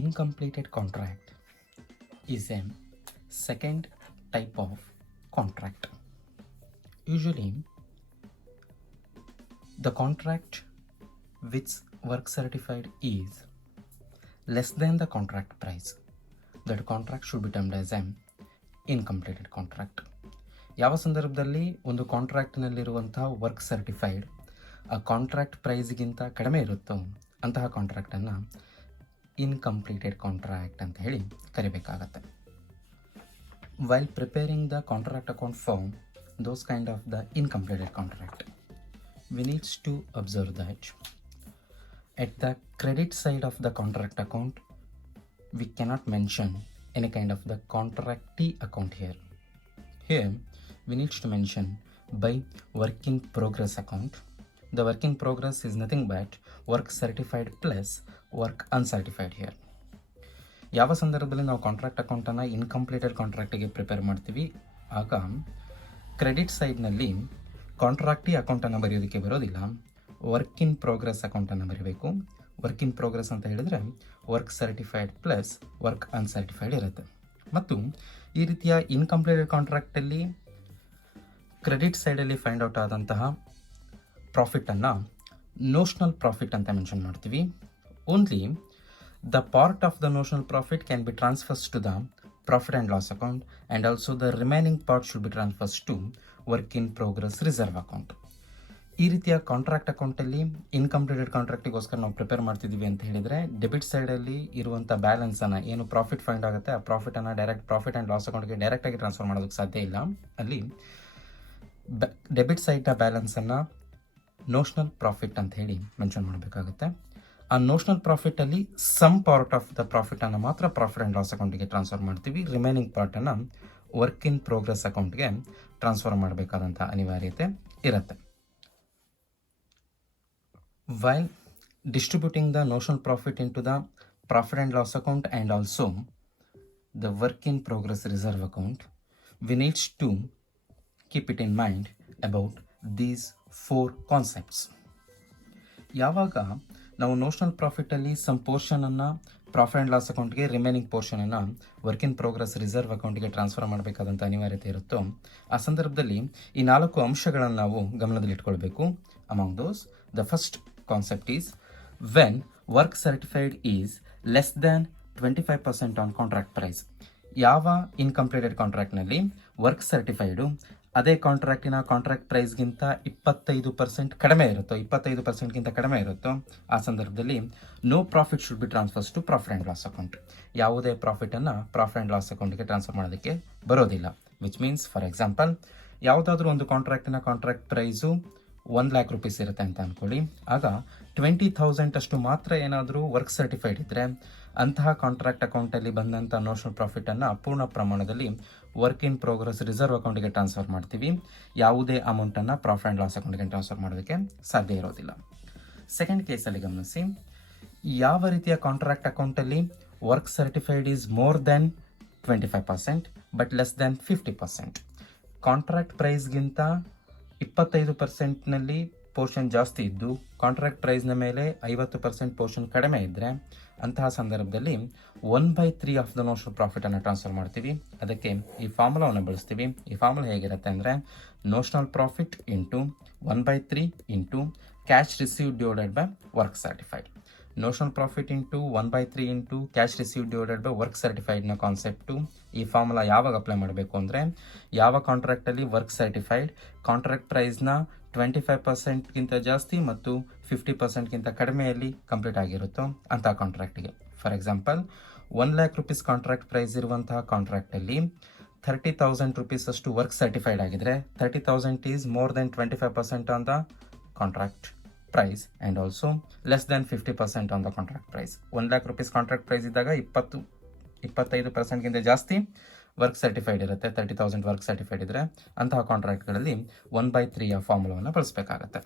Incompleted contract is a second type of contract. Usually, the contract which work certified is less than the contract price. That contract should be termed as an incompleted contract. ಯಾವ ಸಂದರ್ಭದಲ್ಲಿ ಒಂದು ಕಾಂಟ್ರಾಕ್ಟ್ನಲ್ಲಿರುವಂತಹ work certified ಆ contract ಪ್ರೈಸ್ಗಿಂತ ಕಡಿಮೆ ಇರುತ್ತೋ ಅಂತಹ ಕಾಂಟ್ರಾಕ್ಟನ್ನು incompleted contract ಅಂತ ಹೇಳಿ ಕರಿಬೇಕಾಗತ್ತೆ. While preparing the contract account form, those kind of the incompleted contract, we need to observe that at the credit side of the contract account, we cannot mention any kind of the contractee account here. Here, we need to mention by work in progress account. The work in progress is nothing but work certified plus work uncertified here. ಯಾವ ಸಂದರ್ಭದಲ್ಲಿ ನಾವು contract ಅಕೌಂಟನ್ನು incompleted ಕಾಂಟ್ರಾಕ್ಟಿಗೆ prepare ಮಾಡ್ತೀವಿ ಆಗ credit ಸೈಡ್ನಲ್ಲಿ ಕಾಂಟ್ರಾಕ್ಟಿ ಅಕೌಂಟನ್ನು ಬರೆಯೋದಕ್ಕೆ ಬರೋದಿಲ್ಲ, ವರ್ಕ್ ಇನ್ ಪ್ರೋಗ್ರೆಸ್ ಅಕೌಂಟನ್ನು ಬರೀಬೇಕು. ವರ್ಕ್ ಇನ್ ಪ್ರೋಗ್ರೆಸ್ ಅಂತ ಹೇಳಿದರೆ work certified plus work uncertified ಇರುತ್ತೆ. ಮತ್ತು ಈ ರೀತಿಯ ಇನ್ಕಂಪ್ಲೀಟೆಡ್ ಕಾಂಟ್ರಾಕ್ಟಲ್ಲಿ ಕ್ರೆಡಿಟ್ ಸೈಡಲ್ಲಿ ಫೈಂಡ್ ಔಟ್ ಆದಂತಹ ಪ್ರಾಫಿಟನ್ನು ನೋಷನಲ್ ಪ್ರಾಫಿಟ್ ಅಂತ ಮೆನ್ಷನ್ ಮಾಡ್ತೀವಿ. Only the part of the notional profit can be transferred to the profit and loss account, and also the remaining part should be transferred to work in progress reserve account. ಈ ರೀತಿಯ contract ಅಕೌಂಟಲ್ಲಿ incompleted ಕಾಂಟ್ರಾಕ್ಟಿಗೋಸ್ಕರ ನಾವು prepare ಮಾಡ್ತಿದ್ದೀವಿ ಅಂತ ಹೇಳಿದರೆ debit ಸೈಡಲ್ಲಿ ಇರುವಂಥ ಬ್ಯಾಲೆನ್ಸನ್ನು ಏನು ಪ್ರಾಫಿಟ್ ಫೈಂಡ್ ಆಗುತ್ತೆ ಆ ಪ್ರಾಫಿಟನ್ನು ಡೈರೆಕ್ಟ್ ಪ್ರಾಫಿಟ್ ಆ್ಯಂಡ್ ಲಾಸ್ ಅಕೌಂಟ್ಗೆ ಡೈರೆಕ್ಟಾಗಿ ಟ್ರಾನ್ಸ್ಫರ್ ಮಾಡೋದಕ್ಕೆ ಸಾಧ್ಯ ಇಲ್ಲ. ಅಲ್ಲಿ ಡೆಬಿಟ್ ಸೈಡ್ನ ಬ್ಯಾಲೆನ್ಸನ್ನು ನೋಷನಲ್ ಪ್ರಾಫಿಟ್ ಅಂತ ಹೇಳಿ ಮೆನ್ಷನ್ ಮಾಡಬೇಕಾಗುತ್ತೆ. ಆ ನೋಷನಲ್ ಪ್ರಾಫಿಟಲ್ಲಿ ಸಮ್ ಪಾರ್ಟ್ ಆಫ್ ದ ಪ್ರಾಫಿಟನ್ನು ಮಾತ್ರ ಪ್ರಾಫಿಟ್ ಆ್ಯಂಡ್ ಲಾಸ್ ಅಕೌಂಟಿಗೆ ಟ್ರಾನ್ಸ್ಫರ್ ಮಾಡ್ತೀವಿ. ರಿಮೈನಿಂಗ್ ಪಾರ್ಟನ್ನು ವರ್ಕ್ ಇನ್ ಪ್ರೋಗ್ರೆಸ್ ಅಕೌಂಟ್ಗೆ ಟ್ರಾನ್ಸ್ಫರ್ ಮಾಡಬೇಕಾದಂಥ ಅನಿವಾರ್ಯತೆ ಇರುತ್ತೆ. While distributing the notional profit into the profit and loss account and also the work in progress reserve account, V needs to keep it in mind about these 4 concepts. ಯಾವಾಗ ನಾವು notional ಪ್ರಾಫಿಟಲ್ಲಿ some ಪೋರ್ಷನನ್ನು profit and loss ಅಕೌಂಟ್ಗೆ, remaining ಪೋರ್ಷನನ್ನು work in progress reserve ಅಕೌಂಟ್ಗೆ transfer ಮಾಡಬೇಕಾದಂಥ ಅನಿವಾರ್ಯತೆ ಇರುತ್ತೋ ಆ ಸಂದರ್ಭದಲ್ಲಿ ಈ 4 ಅಂಶಗಳನ್ನು ನಾವು ಗಮನದಲ್ಲಿಟ್ಕೊಳ್ಬೇಕು. Among those the first concept is when work certified is less than 25% on contract price. ಯಾವ ಇನ್ಕಂಪ್ಲೀಟೆಡ್ ಕಾಂಟ್ರಾಕ್ಟ್ನಲ್ಲಿ ವರ್ಕ್ ಸರ್ಟಿಫೈಡು ಅದೇ ಕಾಂಟ್ರಾಕ್ಟ್ ಪ್ರೈಸ್ಗಿಂತ 25% ಕಡಿಮೆ ಇರುತ್ತೋ, 25%ಗಿಂತ ಕಡಿಮೆ ಇರುತ್ತೋ ಆ ಸಂದರ್ಭದಲ್ಲಿ no profit should be transfers to profit and loss account. ಯಾವುದೇ ಪ್ರಾಫಿಟನ್ನು ಪ್ರಾಫಿಟ್ ಆ್ಯಂಡ್ ಲಾಸ್ ಅಕೌಂಟ್ಗೆ ಟ್ರಾನ್ಸ್ಫರ್ ಮಾಡೋದಕ್ಕೆ ಬರೋದಿಲ್ಲ. ವಿಚ್ ಮೀನ್ಸ್ ಫಾರ್ ಎಕ್ಸಾಂಪಲ್ ಯಾವುದಾದ್ರೂ ಒಂದು ಕಾಂಟ್ರಾಕ್ಟ್ ಪ್ರೈಸು 1 lakh rupees ಇರುತ್ತೆ ಅಂತ ಅಂದ್ಕೊಳ್ಳಿ. ಆಗ 20,000 ಅಷ್ಟು ಮಾತ್ರ ಏನಾದರೂ ವರ್ಕ್ ಸರ್ಟಿಫೈಡ್ ಇದ್ದರೆ ಅಂತಹ ಕಾಂಟ್ರಾಕ್ಟ್ ಅಕೌಂಟಲ್ಲಿ ಬಂದಂಥ ನೋಷನಲ್ ಪ್ರಾಫಿಟನ್ನು ಪೂರ್ಣ ಪ್ರಮಾಣದಲ್ಲಿ ವರ್ಕ್ ಇನ್ ಪ್ರೋಗ್ರೆಸ್ ರಿಸರ್ವ್ ಅಕೌಂಟಿಗೆ ಟ್ರಾನ್ಸ್ಫರ್ ಮಾಡ್ತೀವಿ. ಯಾವುದೇ ಅಮೌಂಟನ್ನು ಪ್ರಾಫಿಟ್ ಆ್ಯಂಡ್ ಲಾಸ್ ಅಕೌಂಟಿಗೆ ಟ್ರಾನ್ಸ್ಫರ್ ಮಾಡೋದಕ್ಕೆ ಸಾಧ್ಯ ಇರೋದಿಲ್ಲ. ಸೆಕೆಂಡ್ ಕೇಸಲ್ಲಿ ಗಮನಿಸಿ, ಯಾವ ರೀತಿಯ ಕಾಂಟ್ರಾಕ್ಟ್ ಅಕೌಂಟಲ್ಲಿ work certified is more than 25% but less than 50%. Contract ಪ್ರೈಸ್ಗಿಂತ 25%ನಲ್ಲಿ ಪೋರ್ಷನ್ ಜಾಸ್ತಿ ಇದ್ದು ಕಾಂಟ್ರಾಕ್ಟ್ ಪ್ರೈಸ್ನ ಮೇಲೆ 50% ಪೋರ್ಷನ್ ಕಡಿಮೆ ಇದ್ದರೆ ಅಂತಹ ಸಂದರ್ಭದಲ್ಲಿ 1/3 ಆಫ್ ದ ನೋಷನಲ್ ಪ್ರಾಫಿಟನ್ನು ಟ್ರಾನ್ಸ್ಫರ್ ಮಾಡ್ತೀವಿ. ಅದಕ್ಕೆ ಈ ಫಾರ್ಮುಲಾವನ್ನು ಬಳಸ್ತೀವಿ. ಈ ಫಾರ್ಮುಲಾ ಹೇಗಿರುತ್ತೆ ಅಂದರೆ notional profit into 1/3 into cash receive divided by work certified. Notional profit into 1/3 into cash receive divided by work ಸರ್ಟಿಫೈಡ್ನ ಕಾನ್ಸೆಪ್ಟು ಈ ಫಾರ್ಮುಲಾ ಯಾವಾಗ ಅಪ್ಲೈ ಮಾಡಬೇಕು ಅಂದರೆ ಯಾವ ಕಾಂಟ್ರಾಕ್ಟಲ್ಲಿ ವರ್ಕ್ ಸರ್ಟಿಫೈಡ್ ಕಾಂಟ್ರಾಕ್ಟ್ ಪ್ರೈಸ್ನ 25%ಗಿಂತ ಜಾಸ್ತಿ ಮತ್ತು 50%ಗಿಂತ ಕಡಿಮೆಯಲ್ಲಿ ಕಂಪ್ಲೀಟ್ ಆಗಿರುತ್ತೋ ಅಂಥ ಕಾಂಟ್ರಾಕ್ಟಿಗೆ. For example 1 lakh rupees contract price ಇರುವಂತಹ ಕಾಂಟ್ರಾಕ್ಟಲ್ಲಿ 30,000 rupees ಅಷ್ಟು ವರ್ಕ್ ಸರ್ಟಿಫೈಡ್ ಆಗಿದ್ರೆ 30,000 is more than 25% on the contract price and also less than 50% on the contract price. 1 lakh rupees contract price ಇದ್ದಾಗ 25%ಗಿಂತ ಜಾಸ್ತಿ ವರ್ಕ್ ಸರ್ಟಿಫೈಡ್ ಇರುತ್ತೆ. 30,000 ವರ್ಕ್ ಸರ್ಟಿಫೈಡ್ ಇದ್ದರೆ ಅಂತಹ ಕಾಂಟ್ರಾಕ್ಟ್ಗಳಲ್ಲಿ 1/3 ಫಾರ್ಮುಲಾವನ್ನು ಬಳಸಬೇಕಾಗತ್ತೆ.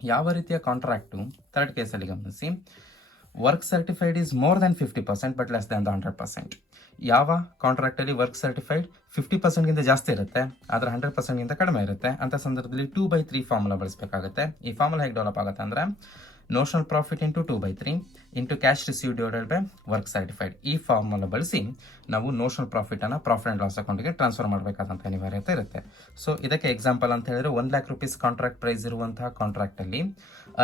ಯಾವ ರೀತಿಯ ಕಾಂಟ್ರಾಕ್ಟು ಥರ್ಡ್ ಕೇಸಲ್ಲಿ ಗಮನಿಸಿ, work certified is more then 50% but less then the 100%. ಯಾವ ಕಾಂಟ್ರಾಕ್ಟಲ್ಲಿ ವರ್ಕ್ ಸರ್ಟಿಫೈಡ್ 50%ಗಿಂತ ಜಾಸ್ತಿ ಇರುತ್ತೆ ಆದರೆ 100%ಗಿಂತ ಕಡಿಮೆ ಇರುತ್ತೆ ಅಂತ ಸಂದರ್ಭದಲ್ಲಿ 2/3 ಫಾರ್ಮುಲಾ ಬಳಸಬೇಕಾಗುತ್ತೆ. ಈ ಫಾರ್ಮುಲಾ ಹೇಗೆ ಡೆವಲಪ್ ಆಗುತ್ತೆ ಅಂದರೆ notional profit into 2/3 into cash receive divided by work certified. ಈ ಫಾರ್ಮುಲಾ ಬಳಸಿ ನಾವು ನೋಷನಲ್ ಪ್ರಾಫಿಟನ್ನು ಪ್ರಾಫಿಟ್ ಆ್ಯಂಡ್ ಲಾಸ್ ಅಕೌಂಟ್ಗೆ ಟ್ರಾನ್ಸ್ಫರ್ ಮಾಡಬೇಕಾದಂಥ ಅನಿವಾರ್ಯತೆ ಇರುತ್ತೆ. ಸೊ ಇದಕ್ಕೆ ಎಕ್ಸಾಂಪಲ್ ಅಂತ ಹೇಳಿದ್ರೆ 1 lakh rupees ಕಾಂಟ್ರಾಕ್ಟ್ ಪ್ರೈಸ್ ಇರುವಂತಹ ಕಾಂಟ್ರಾಕ್ಟಲ್ಲಿ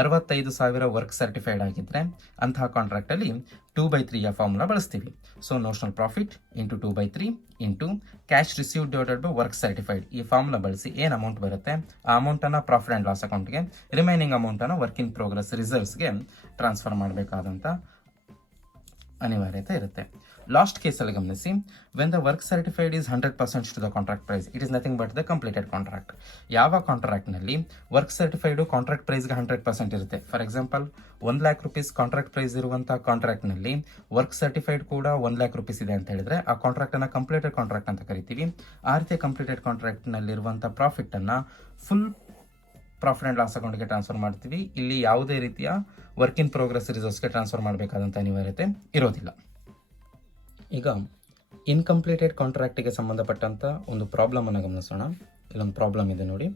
65,000 ವರ್ಕ್ ಸರ್ಟಿಫೈಡ್ ಆಗಿದ್ದರೆ ಅಂತಹ ಕಾಂಟ್ರಾಕ್ಟಲ್ಲಿ 2/3 ಫಾರ್ಮುಲಾ ಬಳಸ್ತೀವಿ. So notional profit into 2/3 into cash receive divided by work certified ಈ ಫಾರ್ಮುಲಾ ಬಳಸಿ ಏನು ಅಮೌಂಟ್ ಬರುತ್ತೆ ಆ ಅಮೌಂಟನ್ನು ಪ್ರಾಫಿಟ್ ಆ್ಯಂಡ್ ಲಾಸ್ ಅಕೌಂಟ್ಗೆ, ರಿಮೈನಿಂಗ್ ಅಮೌಂಟನ್ನು ವರ್ಕ್ ಇನ್ ಪ್ರೋಗ್ರೆಸ್ ರಿಸರ್ವ್ಸ್ಗೆ ಟ್ರಾನ್ಸ್ಫರ್ ಮಾಡಬೇಕಾದಂಥ ಅನಿವಾರ್ಯತೆ ಇರುತ್ತೆ. ಲಾಸ್ಟ್ ಕೇಸಲ್ಲಿ ಗಮನಿಸಿ, when the work certified is 100% to the contract price, it is nothing but the completed contract. ಯಾವ ಕಾಂಟ್ರಾಕ್ಟ್ನಲ್ಲಿ ವರ್ಕ್ ಸರ್ಟಿಫೈಡು ಕಾಂಟ್ರಾಕ್ಟ್ ಪ್ರೈಸ್ಗೆ 100% ಇರುತ್ತೆ. For example 1 lakh rupees contract price ಇರುವಂಥ ಕಾಂಟ್ರಾಕ್ಟ್ನಲ್ಲಿ ವರ್ಕ್ ಸರ್ಟಿಫೈಡ್ ಕೂಡ 1 lakh rupees ಇದೆ ಅಂತ ಹೇಳಿದ್ರೆ ಆ ಕಾಂಟ್ರಾಕ್ಟನ್ನು ಕಂಪ್ಲೀಟೆಡ್ ಕಾಂಟ್ರಾಕ್ಟ್ ಅಂತ ಕರಿತೀವಿ. ಆ ರೀತಿ ಕಂಪ್ಲೀಟೆಡ್ ಕಾಂಟ್ರಾಕ್ಟ್ನಲ್ಲಿರುವಂಥ ಪ್ರಾಫಿಟನ್ನು ಫುಲ್ ಪ್ರಾಫಿಟ್ ಆ್ಯಂಡ್ ಲಾಸ್ ಅಕೌಂಟ್ಗೆ ಟ್ರಾನ್ಸ್ಫರ್ ಮಾಡ್ತೀವಿ. ಇಲ್ಲಿ ಯಾವುದೇ ರೀತಿಯ ವರ್ಕ್ ಇನ್ ಪ್ರೋಗ್ರೆಸ್ ರಿಸರ್ವ್ಸ್ಗೆ ಟ್ರಾನ್ಸ್ಫರ್ ಮಾಡಬೇಕಾದಂಥ ಅನಿವಾರ್ಯತೆ ಇರೋದಿಲ್ಲ. ಈಗ ಇನ್ಕಂಪ್ಲೀಟೆಡ್ ಕಾಂಟ್ರಾಕ್ಟಿಗೆ ಸಂಬಂಧಪಟ್ಟಂಥ ಒಂದು ಪ್ರಾಬ್ಲಮನ್ನು ಗಮನಿಸೋಣ. ಇಲ್ಲೊಂದು ಪ್ರಾಬ್ಲಮ್ ಇದೆ ನೋಡಿ.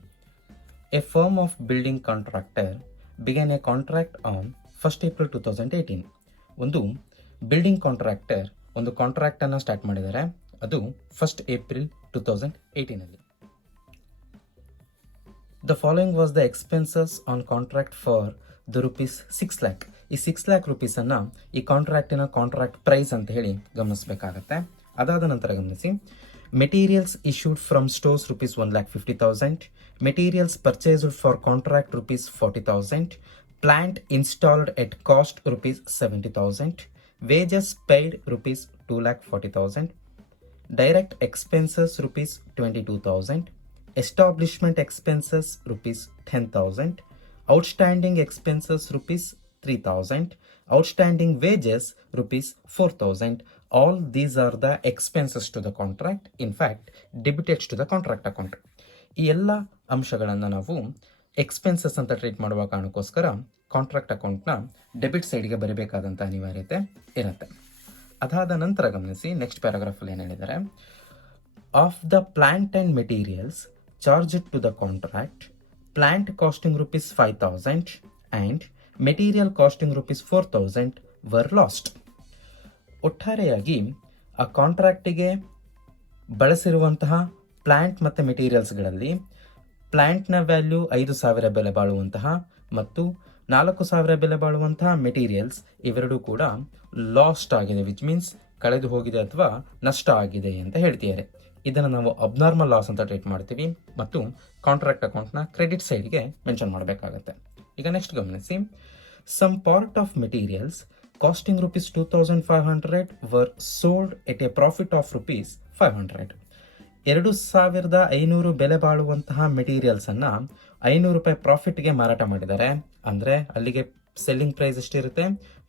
A firm of building contractor began a contract on 1st April 2018. ಒಂದು ಬಿಲ್ಡಿಂಗ್ ಕಾಂಟ್ರಾಕ್ಟರ್ ಒಂದು ಕಾಂಟ್ರಾಕ್ಟನ್ನು ಸ್ಟಾರ್ಟ್ ಮಾಡಿದ್ದಾರೆ. ಅದು 1st April 2018. The following was the expenses on contract for the rupees 6 lakh. ಈ 6 lakh rupeesನ್ನು ಈ ಕಾಂಟ್ರಾಕ್ಟಿನ ಕಾಂಟ್ರಾಕ್ಟ್ ಪ್ರೈಸ್ ಅಂತ ಹೇಳಿ ಗಮನಿಸಬೇಕಾಗತ್ತೆ. ಅದಾದ ನಂತರ ಗಮನಿಸಿ, materials issued from stores rupees 1,50,000, materials purchased for contract rupees 40,000, plant installed at cost rupees 70,000, wages paid rupees 2,40,000, direct expenses rupees 22,000, establishment expenses rupees 10,000, outstanding expenses rupees 3,000, outstanding wages rupees 4,000. All these are the expenses to the contract, in fact debited to the contract account. ಈ ಎಲ್ಲ ಅಂಶಗಳನ್ನು ನಾವು expenses ಅಂತ treat ಮಾಡುವ ಕಾರಣಕ್ಕೋಸ್ಕರ contract ಅಕೌಂಟ್ನ debit ಸೈಡ್ಗೆ ಬರಬೇಕಾದಂಥ ಅನಿವಾರ್ಯತೆ ಇರುತ್ತೆ. ಅದಾದ ನಂತರ ಗಮನಿಸಿ, ನೆಕ್ಸ್ಟ್ ಪ್ಯಾರಾಗ್ರಾಫಲ್ಲಿ ಏನು ಹೇಳಿದ್ದಾರೆ, of the plant and materials charged to the contract, plant costing rupees 5,000 and material costing rupees 4,000 were lost. ಒಟ್ಟಾರೆಯಾಗಿ ಆ ಕಾಂಟ್ರಾಕ್ಟಿಗೆ ಬಳಸಿರುವಂತಹ ಪ್ಲಾಂಟ್ ಮತ್ತು ಮೆಟೀರಿಯಲ್ಸ್ಗಳಲ್ಲಿ ಪ್ಲಾಂಟ್ನ ವ್ಯಾಲ್ಯೂ 5,000 ಬೆಲೆ ಬಾಳುವಂತಹ ಮತ್ತು 4,000 ಬೆಲೆ ಬಾಳುವಂತಹ ಮೆಟೀರಿಯಲ್ಸ್ ಇವೆರಡೂ ಕೂಡ ಲಾಸ್ಟ್ ಆಗಿದೆ, ವಿಚ್ ಮೀನ್ಸ್ ಕಳೆದು ಹೋಗಿದೆ ಅಥವಾ ನಷ್ಟ ಆಗಿದೆ ಅಂತ ಹೇಳ್ತಿದ್ದಾರೆ. ಇದನ್ನು ನಾವು ಅಬ್ನಾರ್ಮಲ್ ಲಾಸ್ ಅಂತ ಟ್ರೀಟ್ ಮಾಡ್ತೀವಿ ಮತ್ತು ಕಾಂಟ್ರಾಕ್ಟ್ ಅಕೌಂಟ್ನ ಕ್ರೆಡಿಟ್ ಸೈಡ್ಗೆ ಮೆನ್ಷನ್ ಮಾಡಬೇಕಾಗತ್ತೆ. ಈಗ ನೆಕ್ಸ್ಟ್ ಗಮನಿಸಿ, some part of materials costing rupees 2,500 were sold at a profit of rupees 500. 2,500 ಬೆಲೆ ಬಾಳುವಂತಹ ಮೆಟೀರಿಯಲ್ಸನ್ನು 500 ರೂಪಾಯಿ ಪ್ರಾಫಿಟ್ಗೆ ಮಾರಾಟ ಮಾಡಿದ್ದಾರೆ. ಅಂದರೆ ಅಲ್ಲಿಗೆ ಸೆಲ್ಲಿಂಗ್ ಪ್ರೈಸ್ ಎಷ್ಟಿರುತ್ತೆ,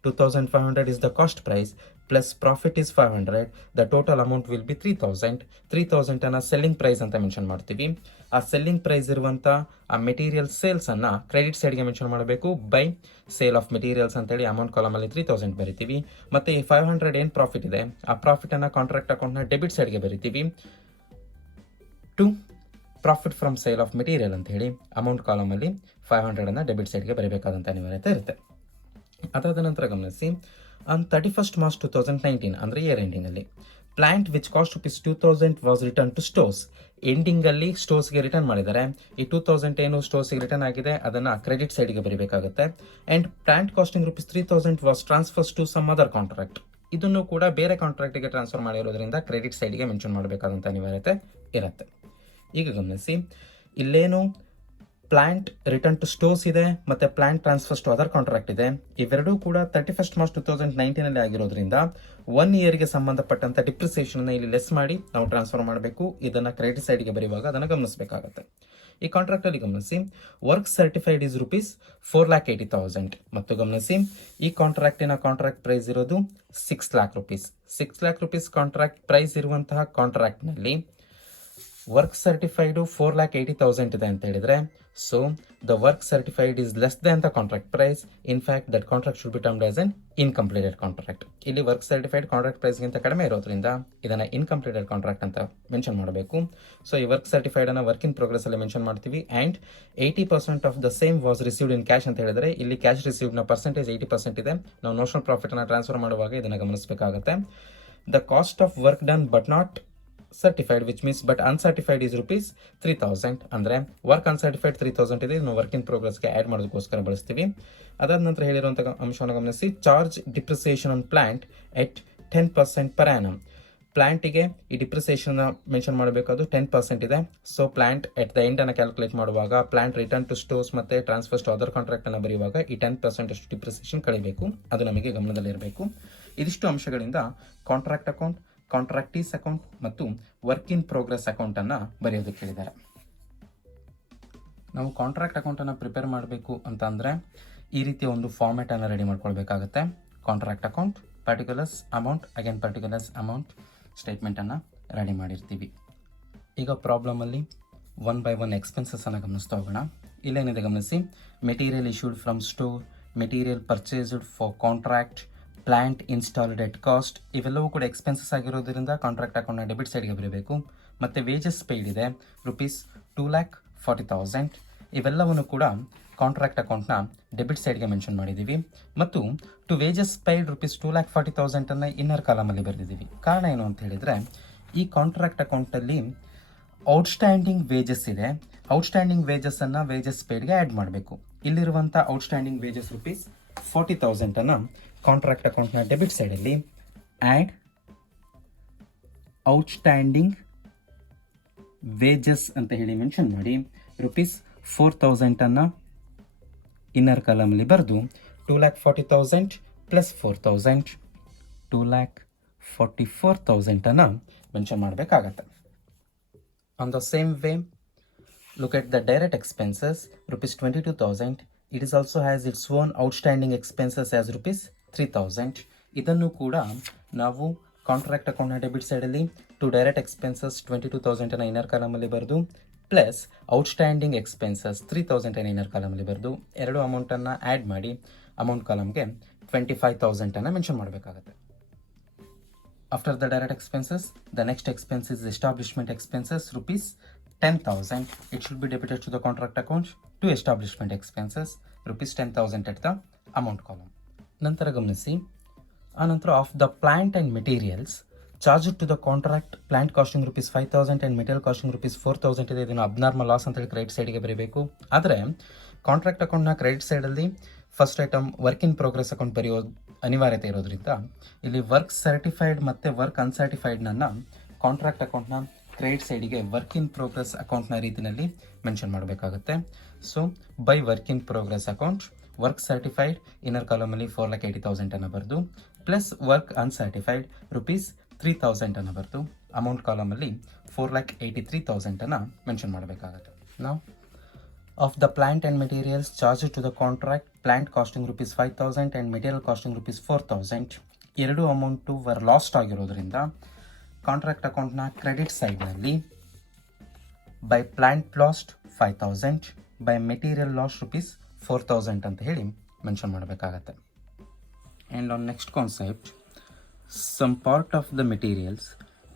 2,500 is the cost price plus profit is 500. The total amount will be 3,000. 3,000 ಅನ್ನ ಸೆಲ್ಲಿಂಗ್ ಪ್ರೈಸ್ ಅಂತ ಮೆನ್ಷನ್ ಮಾಡ್ತೀವಿ. ಆ ಸೆಲ್ಲಿಂಗ್ ಪ್ರೈಸ್ ಇರುವಂಥ ಆ ಮೆಟೀರಿಯಲ್ ಸೇಲ್ಸನ್ನು ಕ್ರೆಡಿಟ್ ಸೈಡ್ಗೆ ಮೆನ್ಷನ್ ಮಾಡಬೇಕು. ಬೈ ಸೇಲ್ ಆಫ್ ಮೆಟೀರಿಯಲ್ಸ್ ಅಂತೇಳಿ ಅಮೌಂಟ್ ಕಾಲಮಲ್ಲಿ 3,000 ಬರಿತೀವಿ. ಮತ್ತು ಈ 500 ಏನು ಪ್ರಾಫಿಟ್ ಇದೆ ಆ ಪ್ರಾಫಿಟನ್ನು ಕಾಂಟ್ರಾಕ್ಟ್ ಅಕೌಂಟ್ನ ಡೆಬಿಟ್ ಸೈಡ್ಗೆ ಬರಿತೀವಿ. To profit from sale of material ಅಂತ ಹೇಳಿ ಅಮೌಂಟ್ ಕಾಲಮಲ್ಲಿ 500 ಡೆಬಿಟ್ ಸೈಡ್ಗೆ ಬರಬೇಕಾದಂಥ ಅನಿವಾರ್ಯತೆ ಇರುತ್ತೆ. ಅದಾದ ನಂತರ ಗಮನಿಸಿ, ಆನ್ 31st March 2019 ಅಂದರೆ ಇಯರ್ ಎಂಡಿಂಗಲ್ಲಿ plant which cost rupees 2,000 was return to stores. ಎಂಡಿಂಗಲ್ಲಿ ಸ್ಟೋರ್ಸ್ಗೆ ರಿಟರ್ನ್ ಮಾಡಿದ್ದಾರೆ. ಈ 2,000 ಏನು ಸ್ಟೋರ್ಸ್ಗೆ ರಿಟರ್ನ್ ಆಗಿದೆ ಅದನ್ನು ಕ್ರೆಡಿಟ್ ಸೈಡ್ಗೆ ಬರೀಬೇಕಾಗುತ್ತೆ. And plant costing rupees 3,000 was transfers to some other contract. ಇದನ್ನು ಕೂಡ ಬೇರೆ ಕಾಂಟ್ರಾಕ್ಟಿಗೆ ಟ್ರಾನ್ಸ್ಫರ್ ಮಾಡಿರೋದ್ರಿಂದ ಕ್ರೆಡಿಟ್ ಸೈಡ್ಗೆ ಮೆನ್ಷನ್ ಮಾಡಬೇಕಾದಂಥ ಅನಿವಾರ್ಯತೆ ಇರುತ್ತೆ. ಈಗ ಗಮನಿಸಿ, ಇಲ್ಲೇನು ಪ್ಲಾಂಟ್ ರಿಟರ್ನ್ ಟು ಸ್ಟೋರ್ಸ್ ಇದೆ ಮತ್ತು plant transfers to other contract ಇದೆ. ಇವೆರಡೂ ಕೂಡ 31st March 2019 ಆಗಿರೋದ್ರಿಂದ 1 ಇಯರ್ಗೆ ಸಂಬಂಧಪಟ್ಟಂಥ ಡಿಪ್ರಿಸಿಯೇಷನ್ನ ಇಲ್ಲಿ ಲೆಸ್ ಮಾಡಿ ನಾವು ಟ್ರಾನ್ಸ್ಫರ್ ಮಾಡಬೇಕು. ಇದನ್ನು ಕ್ರೆಡಿಟ್ ಸೈಡ್ಗೆ ಬರೆಯುವಾಗ ಅದನ್ನು ಗಮನಿಸಬೇಕಾಗುತ್ತೆ. ಈ ಕಾಂಟ್ರಾಕ್ಟಲ್ಲಿ ಗಮನಿಸಿ, ವರ್ಕ್ ಸರ್ಟಿಫೈಡ್ ಇಸ್ rupees 4,80,000 ಮತ್ತು ಗಮನಿಸಿ ಈ ಕಾಂಟ್ರಾಕ್ಟಿನ ಕಾಂಟ್ರಾಕ್ಟ್ ಪ್ರೈಸ್ ಇರೋದು 6 lakh rupees. 6 lakh rupees contract price ಇರುವಂತಹ ಕಾಂಟ್ರಾಕ್ಟ್ನಲ್ಲಿ ವರ್ಕ್ ಸರ್ಟಿಫೈಡು 4,80,000 ಇದೆ ಅಂತ ಹೇಳಿದ್ರೆ, so the work certified is less than the contract price. In fact that contract should be termed as an incompleted contract. ಇಲ್ಲಿ work certified contract ಪ್ರೈಸ್ಗಿಂತ ಕಡಿಮೆ ಇರೋದ್ರಿಂದ ಇದನ್ನು ಇನ್ಕಂಪ್ಲೀಟೆಡ್ ಕಾಂಟ್ರಾಕ್ಟ್ ಅಂತ ಮೆನ್ಷನ್ ಮಾಡಬೇಕು. ಸೊ ಈ ವರ್ಕ್ ಸರ್ಟಿಫೈಡ್ ಅನ್ನು ವರ್ಕ್ ಇನ್ ಪ್ರೋಗ್ರೆಸ್ ಅಲ್ಲಿ ಮೆನ್ಷನ್ ಮಾಡ್ತೀವಿ. And 80% of the same was received in cash ಅಂತ ಹೇಳಿದ್ರೆ, ಇಲ್ಲಿ ಕ್ಯಾಶ್ ರಿಸೀವ್ಡ್ನ ಪರ್ಸೆಂಟೇಜ್ 80% ಇದೆ. ನಾವು ನೋಷನಲ್ ಪ್ರಾಫಿಟನ್ನು ಟ್ರಾನ್ಸ್ಫರ್ ಮಾಡುವಾಗ ಇದನ್ನು ಗಮನಿಸಬೇಕಾಗುತ್ತೆ. The cost of work done but not certified, which means but uncertified is rupees 3,000. ಅಂದರೆ ವರ್ಕ್ ಅನ್ಸರ್ಟಿಫೈಡ್ 3,000 ಇದೆ, ನಾವು ವರ್ಕ್ ಇನ್ ಪ್ರೋಗ್ರೆಸ್ಗೆ ಆ್ಯಡ್ ಮಾಡೋದಕ್ಕೋಸ್ಕರ ಬಳಸ್ತೀವಿ. ಅದಾದ ನಂತರ ಹೇಳಿರುವಂಥ ಅಂಶವನ್ನು ಗಮನಿಸಿ. Charge depreciation on plant at 10% per annum. ಪ್ಲಾಂಟಿಗೆ ಈ ಡಿಪ್ರಿಸಿಯೇಷನ್ ಮೆನ್ಷನ್ ಮಾಡಬೇಕಾದ್ರು 10% ಇದೆ. So plant at the end ಅನ್ನು ಕ್ಯಾಲ್ಕುಲೇಟ್ ಮಾಡುವಾಗ, ಪ್ಲಾಂಟ್ ರಿಟರ್ನ್ ಟು ಸ್ಟೋರ್ಸ್ ಮತ್ತು ಟ್ರಾನ್ಸ್ಫರ್ಸ್ ಟು ಅದರ್ ಕಾಂಟ್ರಾಕ್ಟ್ ಅನ್ನು ಬರೆಯುವಾಗ ಈ 10% ಅಷ್ಟು ಡಿಪ್ರಿಸಿಯೇಷನ್ ಕಳಿಬೇಕು. ಅದು ನಮಗೆ ಗಮನದಲ್ಲಿರಬೇಕು. ಇದಿಷ್ಟು ಅಂಶಗಳಿಂದ ಕಾಂಟ್ರಾಕ್ಟ್ ಅಕೌಂಟ್, ಕಾಂಟ್ರಾಕ್ಟೀಸ್ ಅಕೌಂಟ್ ಮತ್ತು ವರ್ಕ್ ಇನ್ ಪ್ರೋಗ್ರೆಸ್ ಅಕೌಂಟನ್ನು ಬರೆಯೋದಕ್ಕೆ ಹೇಳಿದ್ದಾರೆ. ನಾವು ಕಾಂಟ್ರಾಕ್ಟ್ ಅಕೌಂಟನ್ನು ಪ್ರಿಪೇರ್ ಮಾಡಬೇಕು ಅಂತ ಅಂದರೆ ಈ ರೀತಿಯ ಒಂದು ಫಾರ್ಮ್ಯಾಟನ್ನು ರೆಡಿ ಮಾಡ್ಕೊಳ್ಬೇಕಾಗತ್ತೆ. Contract account, particulars amount, again particulars amount ಸ್ಟೇಟ್ಮೆಂಟನ್ನು ರೆಡಿ ಮಾಡಿರ್ತೀವಿ. ಈಗ ಪ್ರಾಬ್ಲಮಲ್ಲಿ 1 by 1 ಎಕ್ಸ್ಪೆನ್ಸಸ್ಸನ್ನು ಗಮನಿಸ್ತಾ ಹೋಗೋಣ. ಇಲ್ಲೇನಿದೆ ಗಮನಿಸಿ. Material issued from store, material purchased for contract, plant installed at cost, ಇವೆಲ್ಲವೂ ಕೂಡ ಎಕ್ಸ್ಪೆನ್ಸಸ್ ಆಗಿರೋದ್ರಿಂದ ಕಾಂಟ್ರಾಕ್ಟ್ ಅಕೌಂಟ್ನ ಡೆಬಿಟ್ ಸೈಡ್ಗೆ ಬರಬೇಕು. ಮತ್ತು ವೇಜಸ್ ಪೇಯ್ಡ್ ಇದೆ ರುಪೀಸ್ 2,40,000. ಇವೆಲ್ಲವನ್ನು ಕೂಡ ಕಾಂಟ್ರಾಕ್ಟ್ ಅಕೌಂಟ್ನ ಡೆಬಿಟ್ ಸೈಡ್ಗೆ ಮೆನ್ಷನ್ ಮಾಡಿದ್ದೀವಿ. ಮತ್ತು to wages paid rupees 2,40,000 inner ಕಾಲಮಲ್ಲಿ ಬರೆದಿದ್ದೀವಿ. ಕಾರಣ ಏನು ಅಂತ ಹೇಳಿದರೆ, ಈ ಕಾಂಟ್ರಾಕ್ಟ್ ಅಕೌಂಟಲ್ಲಿ ಔಟ್ಸ್ಟ್ಯಾಂಡಿಂಗ್ ವೇಜಸ್ ಇದೆ. ಔಟ್ಸ್ಟ್ಯಾಂಡಿಂಗ್ ವೇಜಸ್ಸನ್ನು ವೇಜಸ್ ಪೇಯ್ಡ್ಗೆ ಆ್ಯಡ್ ಮಾಡಬೇಕು. ಇಲ್ಲಿರುವಂಥ ಔಟ್ಸ್ಟ್ಯಾಂಡಿಂಗ್ ವೇಜಸ್ ರುಪೀಸ್ 40,000 ಕಾಂಟ್ರಾಕ್ಟ್ ಅಕೌಂಟ್ನ ಡೆಬಿಟ್ ಸೈಡಲ್ಲಿ ಆ್ಯಡ್ ಔಟ್ಸ್ಟ್ಯಾಂಡಿಂಗ್ ವೇಜಸ್ ಅಂತ ಹೇಳಿ ಮೆನ್ಷನ್ ಮಾಡಿ ರುಪೀಸ್ 4,000 ಇನ್ನರ್ ಕಾಲಮಲ್ಲಿ ಬರೆದು 2,40,000 ಪ್ಲಸ್ 4,000 2,44,000 ಮೆನ್ಷನ್ ಮಾಡಬೇಕಾಗತ್ತೆ. On the same way, look at the direct expenses, rupees 22,000. It is also has its own outstanding expenses as rupees 3,000. ಇದನ್ನು ಕೂಡ ನಾವು ಕಾಂಟ್ರಾಕ್ಟ್ ಅಕೌಂಟ್ನ ಡೆಬಿಟ್ ಸೈಡಲ್ಲಿ ಟು ಡೈರೆಕ್ಟ್ ಎಕ್ಸ್ಪೆನ್ಸಸ್ 22,000 ಇನ್ನರ್ ಕಾಲಮಲ್ಲಿ ಬರೆದು plus outstanding expenses 3,000 inner ಕಾಲಮಲ್ಲಿ ಬರೆದು ಎರಡು ಅಮೌಂಟನ್ನು ಆ್ಯಡ್ ಮಾಡಿ ಅಮೌಂಟ್ ಕಾಲಮ್ಗೆ 25,000 ಮೆನ್ಷನ್ ಮಾಡಬೇಕಾಗುತ್ತೆ. After the direct expenses, the next expense is establishment expenses rupees 10,000. It should be debited to the contract account to establishment expenses rupees 10,000 at the amount column. ನಂತರ ಗಮನಿಸಿ. ಆನಂತರ of the plant and materials charge to the contract, plant costing rupees 5,000 and material costing rupees 4,000 ಇದೆ. ಇದನ್ನು abnormal loss ಅಂತೇಳಿ credit ಸೈಡ್ಗೆ ಬರೀಬೇಕು. ಆದರೆ contract ಅಕೌಂಟ್ನ ಕ್ರೆಡಿಟ್ ಸೈಡಲ್ಲಿ first item work in progress account ಬರೆಯೋ ಅನಿವಾರ್ಯತೆ ಇರೋದ್ರಿಂದ ಇಲ್ಲಿ ವರ್ಕ್ ಸರ್ಟಿಫೈಡ್ ಮತ್ತು ವರ್ಕ್ ಅನ್ಸರ್ಟಿಫೈಡ್ನನ್ನು ಕಾಂಟ್ರಾಕ್ಟ್ ಅಕೌಂಟ್ನ ಕ್ರೆಡಿಟ್ ಸೈಡಿಗೆ ವರ್ಕ್ ಇನ್ ಪ್ರೋಗ್ರೆಸ್ ಅಕೌಂಟ್ನ ರೀತಿಯಲ್ಲಿ ಮೆನ್ಷನ್ ಮಾಡಬೇಕಾಗುತ್ತೆ. So by work in progress account, work certified inner ಕಾಲಮಲ್ಲಿ 4,80,000 ಬರೆದು ಪ್ಲಸ್ ವರ್ಕ್ ಅನ್ಸರ್ಟಿಫೈಡ್ rupees 3,000 ಬರೆದು ಅಮೌಂಟ್ ಕಾಲಮಲ್ಲಿ 4,83,000 ಮೆನ್ಷನ್ ಮಾಡಬೇಕಾಗುತ್ತೆ. ನಾವು of the plant and materials charge to the contract, plant costing rupees 5,000 and material costing rupees 4,000. ಎರಡು amount were lost ಆಗಿರೋದ್ರಿಂದ contract ಅಕೌಂಟ್ನ credit ಸೈಡ್ನಲ್ಲಿ by plant lost 5,000, by material lost rupees 4,000 ಅಂತ ಹೇಳಿ mention ಮಾಡಬೇಕಾಗತ್ತೆ. And on next concept, some part of the materials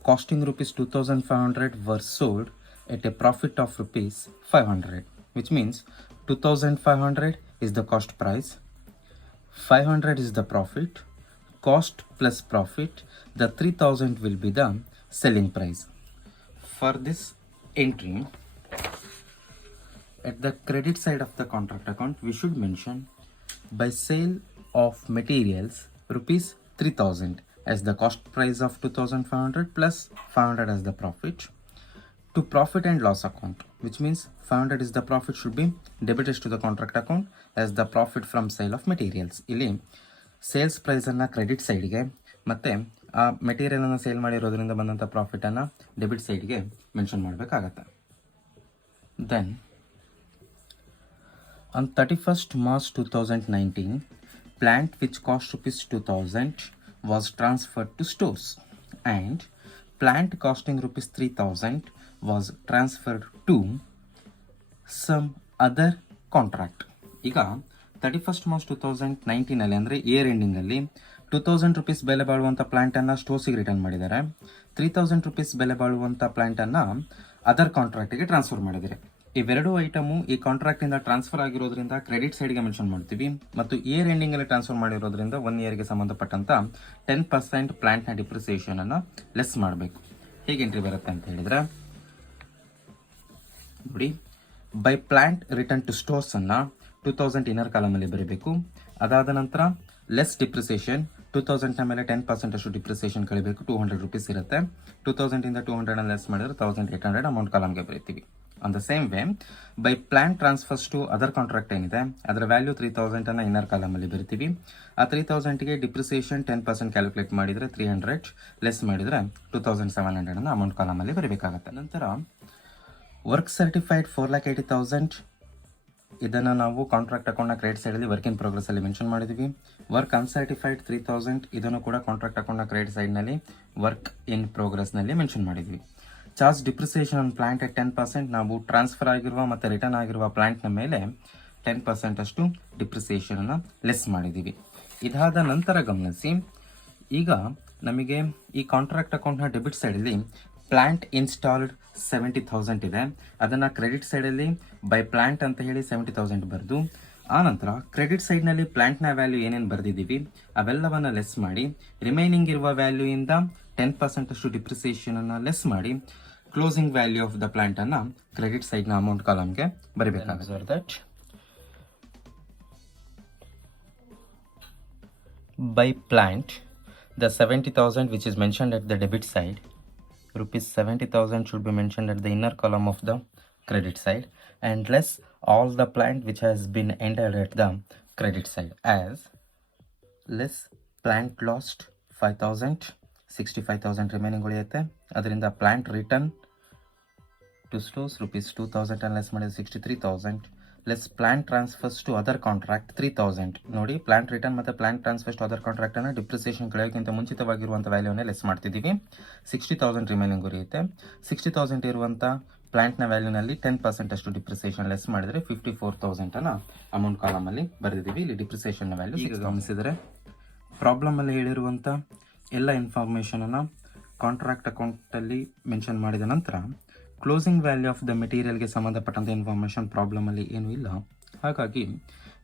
costing rupees 2,500 were sold at a profit of rupees 500, which means 2,500 is the cost price, 500 is the profit, cost plus profit, the 3,000 will be the selling price. For this entry, at the credit side of the contract account, we should mention by sale of materials rupees 3,000 as the cost price of 2,500 plus 500 as the profit. To profit and loss account, which means 500 is the profit, should be debited to the contract account as the profit from sale of materials. ಇಲ್ಲಿ sales ಪ್ರೈಸನ್ನು credit ಸೈಡ್ಗೆ ಮತ್ತು ಆ ಮೆಟೀರಿಯಲನ್ನು sale ಮಾಡಿರೋದ್ರಿಂದ ಬಂದಂಥ ಪ್ರಾಫಿಟನ್ನು debit ಸೈಡ್ಗೆ ಮೆನ್ಷನ್ ಮಾಡಬೇಕಾಗತ್ತೆ. Then on 31st March 2019, plant which cost rupees 2,000 was transferred to stores and plant costing rupees 3,000 was transferred to some other contract. ಈಗ 31st March 2019 ಅಂದರೆ ಇಯರ್ ಎಂಡಿಂಗಲ್ಲಿ 2000 ರೂಪೀಸ್ ಬೆಲೆ ಬಾಳುವಂಥ ಪ್ಲಾಂಟನ್ನು ಸ್ಟೋರ್ಸಿಗೆ ರಿಟರ್ನ್ ಮಾಡಿದ್ದಾರೆ. 3000 ರೂಪೀಸ್ ಬೆಲೆ ಬಾಳುವಂಥ ಪ್ಲಾಂಟನ್ನು ಅದರ್ ಕಾಂಟ್ರಾಕ್ಟಿಗೆ ಟ್ರಾನ್ಸ್ಫರ್ ಮಾಡಿದ್ದಾರೆ. ಇವೆರಡು item ಈ ಕಾಂಟ್ರಾಕ್ಟಿಂದ transfer ಆಗಿರೋದ್ರಿಂದ credit ಸೈಡ್ಗೆ ಮೆನ್ಷನ್ ಮಾಡ್ತೀವಿ, ಮತ್ತು ಇಯರ್ ಎಂಡಿಂಗಲ್ಲಿ ಟ್ರಾನ್ಸ್ಫರ್ ಮಾಡಿರೋದ್ರಿಂದ 1 ಇಯರ್ಗೆ ಸಂಬಂಧಪಟ್ಟಂಥ 10% ಪ್ಲಾಂಟ್ನ ಡಿಪ್ರಿಸಿಯೇಷನನ್ನು ಲೆಸ್ ಮಾಡಬೇಕು. ಹೇಗೆ ಎಂಟ್ರಿ ಬರುತ್ತೆ ಅಂತ ಹೇಳಿದರೆ ನೋಡಿ, by plant return to stores ಅನ್ನ 2000 ಇನ್ನರ್ ಕಾಲಮಲ್ಲಿ ಬರೀಬೇಕು. ಅದಾದ ನಂತರ ಲೆಸ್ ಡಿಪ್ರಿಸಿಯೇಷನ್ 2000ನ ಮೇಲೆ 10% ಅಷ್ಟು ಡಿಪ್ರಿಸಿಯೇಷನ್ ಕಳಿಬೇಕು. 200 ರೂಪೀಸ್ ಇರುತ್ತೆ. 2000 ಇಂದ 200 ಲೆಸ್ ಮಾಡಿದ್ರೆ 1800 ಅಮೌಂಟ್ ಕಾಲಮ್ಗೆ ಬರೀತೀವಿ. On the same way by plant transfers to other contract ಏನಿದೆ ಅದರ ವ್ಯಾಲ್ಯೂ 3000 ಅನ್ನ ಇನ್ನರ್ ಕಾಲಮಲ್ಲಿ ಬರೀತೀವಿ. ಆ 3000ಗೆ ಡಿಪ್ರಿಸಿಯೇಷನ್ 10% ಕ್ಯಾಲ್ಕುಲೇಟ್ ಮಾಡಿದರೆ 300 ಲೆಸ್ ಮಾಡಿದರೆ 2700 ಅನ್ನ ಅಮೌಂಟ್ ಕಾಲಮಲ್ಲಿ ಬರೀಬೇಕಾಗುತ್ತೆ. ನಂತರ ವರ್ಕ್ ಸರ್ಟಿಫೈಡ್ 4,80,000 ಇದನ್ನು ನಾವು ಕಾಂಟ್ರಾಕ್ಟ್ ಅಕೌಂಟ್ನ ಕ್ರೆಡಿಟ್ ಸೈಡಲ್ಲಿ ವರ್ಕ್ ಇನ್ ಪ್ರೋಗ್ರೆಸ್ ಅಲ್ಲಿ ಮೆನ್ಷನ್ ಮಾಡಿದ್ವಿ. ವರ್ಕ್ ಅನ್ಸರ್ಟಿಫೈಡ್ 3,000 ಇದನ್ನು ಕೂಡ ಕಾಂಟ್ರಾಕ್ಟ್ ಅಕೌಂಟ್ನ ಕ್ರೆಡಿಟ್ ಸೈಡ್ನಲ್ಲಿ ವರ್ಕ್ ಇನ್ ಪ್ರೋಗ್ರೆಸ್ನಲ್ಲಿ ಮೆನ್ಷನ್ ಮಾಡಿದ್ವಿ. Charge depreciation on plant at 10%, ನಾವು ಟ್ರಾನ್ಸ್ಫರ್ ಆಗಿರುವ ಮತ್ತು ರಿಟರ್ನ್ ಆಗಿರುವ ಪ್ಲಾಂಟ್ನ ಮೇಲೆ 10% ಅಷ್ಟು ಡಿಪ್ರಿಸಿಯೇಷನನ್ನು ಲೆಸ್ ಮಾಡಿದ್ದೀವಿ. ಇದಾದ ನಂತರ ಗಮನಿಸಿ, ಈಗ ನಮಗೆ ಈ ಕಾಂಟ್ರಾಕ್ಟ್ ಅಕೌಂಟ್ನ ಡೆಬಿಟ್ ಸೈಡಲ್ಲಿ ಪ್ಲಾಂಟ್ ಇನ್ಸ್ಟಾಲ್ಡ್ 70,000 ಇದೆ. ಅದನ್ನು ಕ್ರೆಡಿಟ್ ಸೈಡಲ್ಲಿ ಬೈ ಪ್ಲಾಂಟ್ ಅಂತ ಹೇಳಿ 70,000 ಬರೆದು, ಆನಂತರ ಕ್ರೆಡಿಟ್ ಸೈಡ್ನಲ್ಲಿ ಪ್ಲಾಂಟ್ನ ವ್ಯಾಲ್ಯೂ ಏನೇನು ಬರೆದಿದ್ದೀವಿ ಅವೆಲ್ಲವನ್ನು ಲೆಸ್ ಮಾಡಿ ರಿಮೈನಿಂಗ್ ಇರುವ ವ್ಯಾಲ್ಯೂಯಿಂದ 10% ಅಷ್ಟು ಡಿಪ್ರಿಸಿಯೇಷನನ್ನು ಲೆಸ್ ಮಾಡಿ ಕ್ಲೋಸಿಂಗ್ ವ್ಯಾಲ್ಯೂ ಆಫ್ ದ ಪ್ಲಾಂಟನ್ನು ಕ್ರೆಡಿಟ್ ಸೈಡ್ನ ಅಮೌಂಟ್ ಕಾಲಮ್ಗೆ ಬರೀಬೇಕಾಗುತ್ತೆ. By plant, the 70,000 which is mentioned at the debit side, rupees 70,000 should be mentioned at the inner column of the credit side, and less all the plant which has been entered at the credit side, as less plant lost 5,000, 65,000 remaining ಉಳಿಯುತ್ತೆ. ಅದರಿಂದ ಪ್ಲಾಂಟ್ return to ಸ್ಟೋರ್ಸ್ rupees 2,000 and less ಮಾಡಿದ್ರೆ 63,000. Less plant transfers to other contract 3,000. ನೋಡಿ, plant return ಮತ್ತು plant transfers to other contract ಅನ್ನು depreciation ಕಳೆಯೋಕ್ಕಿಂತ ಮುಂಚಿತವಾಗಿರುವಂಥ ವ್ಯಾಲ್ಯೂನೇ ಲೆಸ್ ಮಾಡ್ತಿದ್ದೀವಿ. 60,000 ರಿಮೈನಿಂಗ್ ಉಳಿಯುತ್ತೆ. 60,000 ಇರುವಂಥ ಪ್ಲಾಂಟ್ನ ವ್ಯಾಲ್ಯೂನಲ್ಲಿ 10% ಅಷ್ಟು ಡಿಪ್ರಿಸಿಯೇಷನ್ ಲೆಸ್ ಮಾಡಿದರೆ 54,000 ಅನ್ನ ಅಮೌಂಟ್ ಕಾಲಮಲ್ಲಿ ಬರೆದಿದ್ದೀವಿ. ಇಲ್ಲಿ ಡಿಪ್ರಿಸಿಯೇಷನ್ ವ್ಯಾಲ್ಯೂ ಈಗ ಗಮನಿಸಿದರೆ ಪ್ರಾಬ್ಲಮಲ್ಲಿ ಹೇಳಿರುವಂಥ ಎಲ್ಲ ಇನ್ಫಾರ್ಮೇಷನನ್ನು ಕಾಂಟ್ರಾಕ್ಟ್ ಅಕೌಂಟಲ್ಲಿ ಮೆನ್ಷನ್ ಮಾಡಿದ ನಂತರ ಕ್ಲೋಸಿಂಗ್ ವ್ಯಾಲ್ಯೂ ಆಫ್ ದ ಮೆಟೀರಿಯಲ್ಗೆ ಸಂಬಂಧಪಟ್ಟಂಥ ಇನ್ಫಾರ್ಮೇಷನ್ ಪ್ರಾಬ್ಲಮಲ್ಲಿ ಏನೂ ಇಲ್ಲ. ಹಾಗಾಗಿ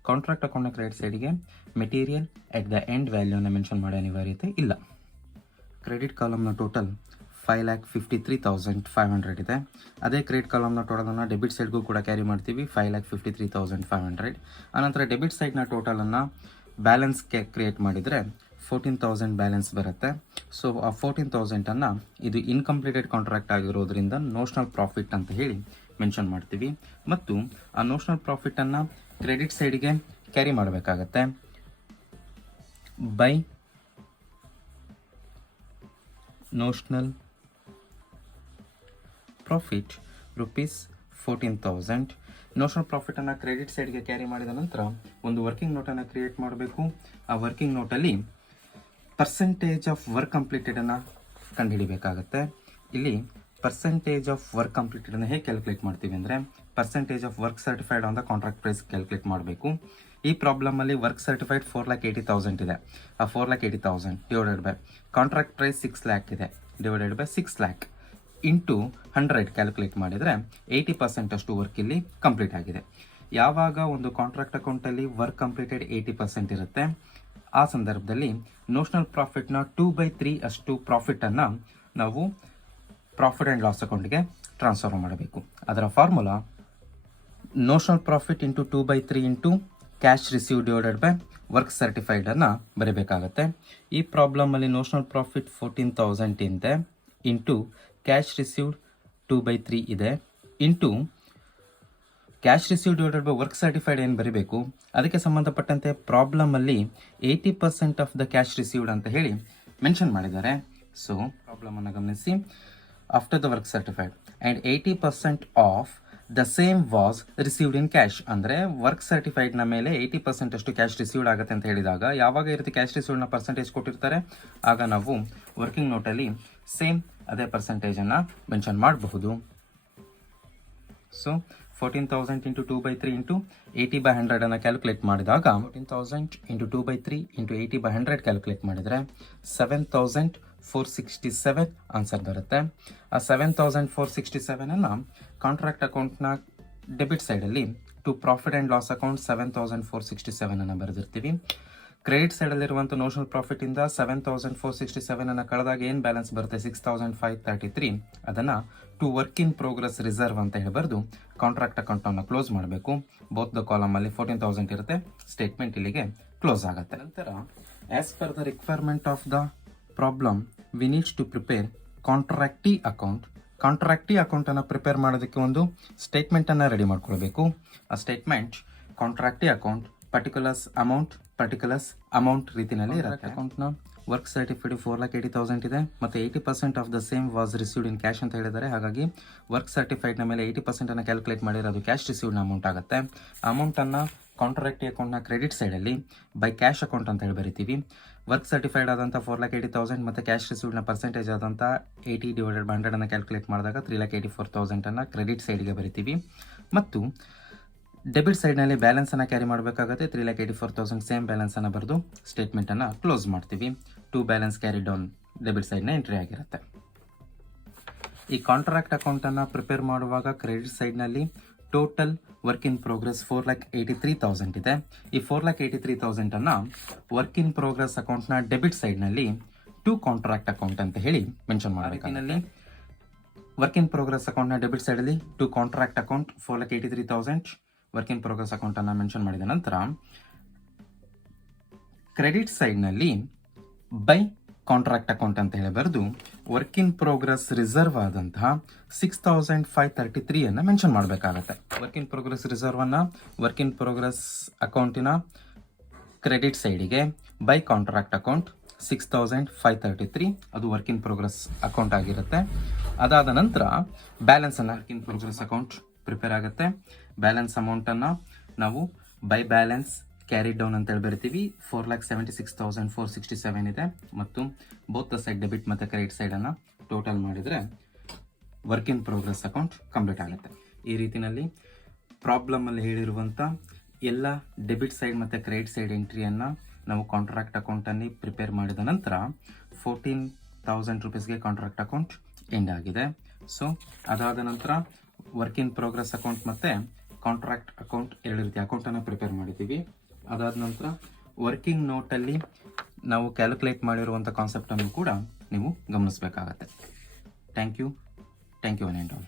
ಕಾಂಟ್ರಾಕ್ಟ್ ಅಕೌಂಟ್ನ ಕ್ರೆಡಿಟ್ ಸೈಡ್ಗೆ ಮೆಟೀರಿಯಲ್ ಎಟ್ ದ ಎಂಡ್ ವ್ಯಾಲ್ಯೂನ ಮೆನ್ಷನ್ ಮಾಡೋ ಅನಿವಾರ್ಯತೆ ಇಲ್ಲ. ಕ್ರೆಡಿಟ್ ಕಾಲಮ್ನ ಟೋಟಲ್ 5,53,500 ಇದೆ. ಅದೇ ಕ್ರೆಡಿಟ್ ಕಾಲಮ್ನ ಟೋಟಲನ್ನು ಡೆಬಿಟ್ ಸೈಡ್ಗೂ ಕೂಡ ಕ್ಯಾರಿ ಮಾಡ್ತೀವಿ, 5,53,500. ಆನಂತರ ಡೆಬಿಟ್ ಸೈಡ್ನ ಟೋಟಲನ್ನು ಬ್ಯಾಲೆನ್ಸ್ಗೆ ಕ್ರಿಯೇಟ್ ಮಾಡಿದರೆ 14,000 ಬ್ಯಾಲೆನ್ಸ್ ಬರುತ್ತೆ. ಸೊ ಆ 14,000 ಇದು ಇನ್ಕಂಪ್ಲೀಟೆಡ್ ಕಾಂಟ್ರಾಕ್ಟ್ ಆಗಿರೋದ್ರಿಂದ ನೋಷನಲ್ ಪ್ರಾಫಿಟ್ ಅಂತ ಹೇಳಿ ಮೆನ್ಷನ್ ಮಾಡ್ತೀವಿ, ಮತ್ತು ಆ ನೋಷನಲ್ ಪ್ರಾಫಿಟನ್ನು ಕ್ರೆಡಿಟ್ ಸೈಡ್ಗೆ ಕ್ಯಾರಿ ಮಾಡಬೇಕಾಗತ್ತೆ. By notional profit ₹14,000. ನೋಷನಲ್ ಪ್ರಾಫಿಟನ್ನು ಕ್ರೆಡಿಟ್ ಸೈಡ್ಗೆ ಕ್ಯಾರಿ ಮಾಡಿದ ನಂತರ ಒಂದು ವರ್ಕಿಂಗ್ ನೋಟನ್ನು ಕ್ರಿಯೇಟ್ ಮಾಡಬೇಕು. ಆ ವರ್ಕಿಂಗ್ ನೋಟಲ್ಲಿ ಪರ್ಸೆಂಟೇಜ್ ಆಫ್ ವರ್ಕ್ ಕಂಪ್ಲೀಟೆಡನ್ನು ಕಂಡುಹಿಡಿಬೇಕಾಗತ್ತೆ. ಇಲ್ಲಿ ಪರ್ಸೆಂಟೇಜ್ ಆಫ್ ವರ್ಕ್ ಕಂಪ್ಲೀಟೆಡನ್ನು ಹೇಗೆ ಕ್ಯಾಲ್ಕುಲೇಟ್ ಮಾಡ್ತೀವಿ ಅಂದರೆ, percentage of work certified on the contract price calculate ಮಾಡಬೇಕು. ಈ ಪ್ರಾಬ್ಲಮಲ್ಲಿ ವರ್ಕ್ ಸರ್ಟಿಫೈಡ್ 4,80,000 ಇದೆ. ಆ 4,80,000 divided by contract price 6 lakh ಇದೆ, divided by 6 lakh into 100 calculate ಮಾಡಿದರೆ 80% ಅಷ್ಟು ವರ್ಕ್ ಇಲ್ಲಿ ಕಂಪ್ಲೀಟ್ ಆಗಿದೆ. ಯಾವಾಗ ಒಂದು ಕಾಂಟ್ರಾಕ್ಟ್ ಅಕೌಂಟಲ್ಲಿ ವರ್ಕ್ ಕಂಪ್ಲೀಟೆಡ್ 80% ಇರುತ್ತೆ, ಆ ಸಂದರ್ಭದಲ್ಲಿ ನೋಷನಲ್ ಪ್ರಾಫಿಟ್ನ 2/3 ಅಷ್ಟು ಪ್ರಾಫಿಟನ್ನು ನಾವು ಪ್ರಾಫಿಟ್ ಆ್ಯಂಡ್ ಲಾಸ್ ಅಕೌಂಟ್ಗೆ ಟ್ರಾನ್ಸ್ಫರ್ ಮಾಡಬೇಕು. ಅದರ formula notional profit into 2/3 into cash receive divided by work ಸರ್ಟಿಫೈಡನ್ನು ಬರೀಬೇಕಾಗತ್ತೆ. ಈ ಪ್ರಾಬ್ಲಮಲ್ಲಿ ನೋಷನಲ್ ಪ್ರಾಫಿಟ್ 14,000 ಇದೆ, ಇಂಟು ಕ್ಯಾಶ್ ರಿಸೀವ್ಡ್ 2/3 ಇದೆ, into cash receive divided by work certified ಏನು ಬರೀಬೇಕು, ಅದಕ್ಕೆ ಸಂಬಂಧಪಟ್ಟಂತೆ ಪ್ರಾಬ್ಲಮಲ್ಲಿ 80% ಆಫ್ ದ ಕ್ಯಾಶ್ ರಿಸೀವ್ಡ್ ಅಂತ ಹೇಳಿ ಮೆನ್ಷನ್ ಮಾಡಿದ್ದಾರೆ. ಸೊ ಪ್ರಾಬ್ಲಮನ್ನು ಗಮನಿಸಿ, after the work certified and 80% of the same was received in cash. ಅಂದರೆ ವರ್ಕ್ ಸರ್ಟಿಫೈಡ್ನ ಮೇಲೆ 80% ಅಷ್ಟು ಕ್ಯಾಶ್ ರಿಸೀವ್ಡ್ ಆಗುತ್ತೆ ಅಂತ ಹೇಳಿದಾಗ, ಯಾವಾಗ ಈ ರೀತಿ ಕ್ಯಾಶ್ ರಿಸೀವ್ಡ್ನ ಪರ್ಸೆಂಟೇಜ್ ಕೊಟ್ಟಿರ್ತಾರೆ, ಆಗ ನಾವು ವರ್ಕಿಂಗ್ ನೋಟಲ್ಲಿ ಸೇಮ್ ಅದೇ ಪರ್ಸೆಂಟೇಜನ್ನು ಮೆನ್ಷನ್ ಮಾಡಬಹುದು. ಸೊ 14,000 ಇಂಟು 2/3 ಇಂಟು 80/100 ಅನ್ನು ಕ್ಯಾಲ್ಕುಲೇಟ್ ಮಾಡಿದಾಗ 14,000 ಇಂಟು 2/3 ಇಂಟು 80/100 ಕ್ಯಾಲ್ಕುಲೇಟ್ ಮಾಡಿದರೆ 7,467 ಆನ್ಸರ್ ಬರುತ್ತೆ. ಆ 7,467 ಅನ್ನು ಕಾಂಟ್ರಾಕ್ಟ್ ಅಕೌಂಟ್ನ ಡೆಬಿಟ್ ಸೈಡಲ್ಲಿ to profit and loss account 7,467 ಅನ್ನು ಬರೆದಿರ್ತೀವಿ. ಕ್ರೆಡಿಟ್ ಸೈಡಲ್ಲಿರುವಂಥ ನೋಷನಲ್ ಪ್ರಾಫಿಟಿಂದ 7,467 ಅನ್ನು ಕಳೆದಾಗ ಏನು ಬ್ಯಾಲೆನ್ಸ್ ಬರುತ್ತೆ 6,533. ಅದನ್ನು to work in progress reserve ಅಂತ ಹೇಳಿ ಬರೆದು ಕಾಂಟ್ರಾಕ್ಟ್ ಅಕೌಂಟನ್ನು ಕ್ಲೋಸ್ ಮಾಡಬೇಕು. ಬೋತ್ ದ ಕಾಲಮಲ್ಲಿ 14,000 ಇರುತ್ತೆ. ಸ್ಟೇಟ್ಮೆಂಟ್ ಇಲ್ಲಿಗೆ ಕ್ಲೋಸ್ ಆಗುತ್ತೆ. ನಂತರ as per the requirement of the problem we needs to prepare contract account. Contract ಅಕೌಂಟನ್ನು ಪ್ರಿಪೇರ್ ಮಾಡೋದಕ್ಕೆ ಒಂದು ಸ್ಟೇಟ್ಮೆಂಟನ್ನು ರೆಡಿ ಮಾಡ್ಕೊಳ್ಬೇಕು. ಆ statement contract account particulars amount ರೀತಿಯಲ್ಲಿ ಇರುತ್ತೆ. ಅಕೌಂಟ್ನ ವರ್ಕ್ ಸರ್ಟಿಫಿಕೇಟ್ 4,80,000 ಇದೆ ಮತ್ತು 80% of the same was received in cash ಅಂತ ಹೇಳಿದ್ದಾರೆ. ಹಾಗಾಗಿ ವರ್ಕ್ ಸರ್ಟಿಫೈಡ್ನ ಮೇಲೆ 80% ಅನ್ನು ಕ್ಯಾಲ್ಕುಲೇಟ್ ಮಾಡಿರೋದು ಕ್ಯಾಶ್ ರಿಸೀವ್ಡ್ನ ಅಮೌಂಟ್ ಆಗುತ್ತೆ. ಅಮೌಂಟನ್ನು ಕಾಂಟ್ರಾಕ್ಟಿ ಅಕೌಂಟ್ನ ಕ್ರೆಡಿಟ್ ಸೈಡಲ್ಲಿ ಬೈ ಕ್ಯಾಶ್ ಅಕೌಂಟ್ ಅಂತ ಹೇಳಿ ಬರಿತೀವಿ. ವರ್ಕ್ ಸರ್ಟಿಫೈಡ್ ಆದಂಥ 4,80,000 ಮತ್ತು ಕ್ಯಾಶ್ ರಿಸೀವ್ಡ್ನ ಪರ್ಸೆಂಟೇಜ್ ಆದಂಥ 80/100 ಅನ್ನು ಕ್ಯಾಲ್ಕುಲೇಟ್ ಮಾಡಿದಾಗ 3,84,000 ಅನ್ನು ಕ್ರೆಡಿಟ್ ಸೈಡ್ಗೆ ಬರಿತೀವಿ. ಮತ್ತು ಡೆಬಿಟ್ ಸೈಡ್ನಲ್ಲಿ ಬ್ಯಾಲೆನ್ಸನ್ನು ಕ್ಯಾರಿ ಮಾಡಬೇಕಾಗುತ್ತೆ. 3,84,000 ಸೇಮ್ ಬ್ಯಾಲೆನ್ಸನ್ನು ಬರೆದು ಸ್ಟೇಟ್ಮೆಂಟನ್ನು ಕ್ಲೋಸ್ ಮಾಡ್ತೀವಿ. 2 ಬ್ಯಾಲೆನ್ಸ್ ಕ್ಯಾರಿ ಡೌನ್ ಡೆಬಿಟ್ ಸೈಡ್ನ ಎಂಟ್ರಿ ಆಗಿರುತ್ತೆ. ಈ ಕಾಂಟ್ರಾಕ್ಟ್ ಅಕೌಂಟನ್ನು ಪ್ರಿಪೇರ್ ಮಾಡುವಾಗ ಕ್ರೆಡಿಟ್ ಸೈಡ್ನಲ್ಲಿ ಟೋಟಲ್ ವರ್ಕ್ ಇನ್ ಪ್ರೋಗ್ರೆಸ್ 4,83,000 ಇದೆ. ಈ 4,83,000 ಅನ್ನು ವರ್ಕ್ ಇನ್ ಪ್ರೋಗ್ರೆಸ್ ಅಕೌಂಟ್ನ ಡೆಬಿಟ್ ಸೈಡ್ನಲ್ಲಿ ಟು ಕಾಂಟ್ರಾಕ್ಟ್ ಅಕೌಂಟ್ ಅಂತ ಹೇಳಿ ಮೆನ್ಷನ್ ಮಾಡಬೇಕು. ವರ್ಕ್ ಇನ್ ಪ್ರೋಗ್ರೆಸ್ ಅಕೌಂಟ್ನ ಡೆಬಿಟ್ ಸೈಡಲ್ಲಿ to contract account 4,83,000 work in progress ಅಕೌಂಟನ್ನು ಮೆನ್ಷನ್ ಮಾಡಿದ ನಂತರ ಕ್ರೆಡಿಟ್ ಸೈಡ್ನಲ್ಲಿ ಬೈ ಕಾಂಟ್ರಾಕ್ಟ್ ಅಕೌಂಟ್ ಅಂತ ಹೇಳಿ ಬರೆದು ವರ್ಕ್ ಇನ್ ಪ್ರೋಗ್ರೆಸ್ ರಿಸರ್ವ್ ಆದಂತಹ 6,533 ಅನ್ನು ಮೆನ್ಷನ್ ಮಾಡಬೇಕಾಗತ್ತೆ. ವರ್ಕ್ ಇನ್ ಪ್ರೋಗ್ರೆಸ್ ರಿಸರ್ವ್ ಅನ್ನು ವರ್ಕ್ ಇನ್ ಪ್ರೋಗ್ರೆಸ್ ಅಕೌಂಟಿನ ಕ್ರೆಡಿಟ್ ಸೈಡಿಗೆ ಬೈ ಕಾಂಟ್ರಾಕ್ಟ್ ಅಕೌಂಟ್ 6,533 ಅದು ವರ್ಕ್ ಇನ್ ಪ್ರೋಗ್ರೆಸ್ ಅಕೌಂಟ್ ಆಗಿರುತ್ತೆ. ಅದಾದ ನಂತರ ಬ್ಯಾಲೆನ್ಸನ್ನು work in progress account prepare ಆಗುತ್ತೆ. ಬ್ಯಾಲೆನ್ಸ್ ಅಮೌಂಟನ್ನು ನಾವು ಬೈ ಬ್ಯಾಲೆನ್ಸ್ ಕ್ಯಾರಿ ಡೌನ್ ಅಂತೇಳಿ ಬರಿತೀವಿ. 4,76,467 ಇದೆ ಮತ್ತು ಬೋತ್ ದ ಸೈಡ್ ಡೆಬಿಟ್ ಮತ್ತು ಕ್ರೆಡಿಟ್ ಸೈಡನ್ನು ಟೋಟಲ್ ಮಾಡಿದರೆ work in progress account complete ಆಗುತ್ತೆ. ಈ ರೀತಿಯಲ್ಲಿ ಪ್ರಾಬ್ಲಮಲ್ಲಿ ಹೇಳಿರುವಂಥ ಎಲ್ಲ ಡೆಬಿಟ್ ಸೈಡ್ ಮತ್ತು ಕ್ರೆಡಿಟ್ ಸೈಡ್ ಎಂಟ್ರಿಯನ್ನು ನಾವು ಕಾಂಟ್ರಾಕ್ಟ್ ಅಕೌಂಟಲ್ಲಿ ಪ್ರಿಪೇರ್ ಮಾಡಿದ ನಂತರ 14,000 ರೂಪೀಸ್ಗೆ ಕಾಂಟ್ರಾಕ್ಟ್ ಅಕೌಂಟ್ ಎಂಡ್ ಆಗಿದೆ. ಸೊ ಅದಾದ ನಂತರ ವರ್ಕ್ ಇನ್ ಪ್ರೋಗ್ರೆಸ್ ಅಕೌಂಟ್ ಮತ್ತು ಕಾಂಟ್ರಾಕ್ಟ್ ಅಕೌಂಟ್ ಎರಡು ರೀತಿ ಅಕೌಂಟನ್ನು ಪ್ರಿಪೇರ್ ಮಾಡಿದ್ದೀವಿ. ಅದಾದ ನಂತರ ವರ್ಕಿಂಗ್ ನೋಟಲ್ಲಿ ನಾವು ಕ್ಯಾಲ್ಕುಲೇಟ್ ಮಾಡಿರುವಂಥ ಕಾನ್ಸೆಪ್ಟನ್ನು ಕೂಡ ನೀವು ಗಮನಿಸಬೇಕಾಗತ್ತೆ. Thank you one and all.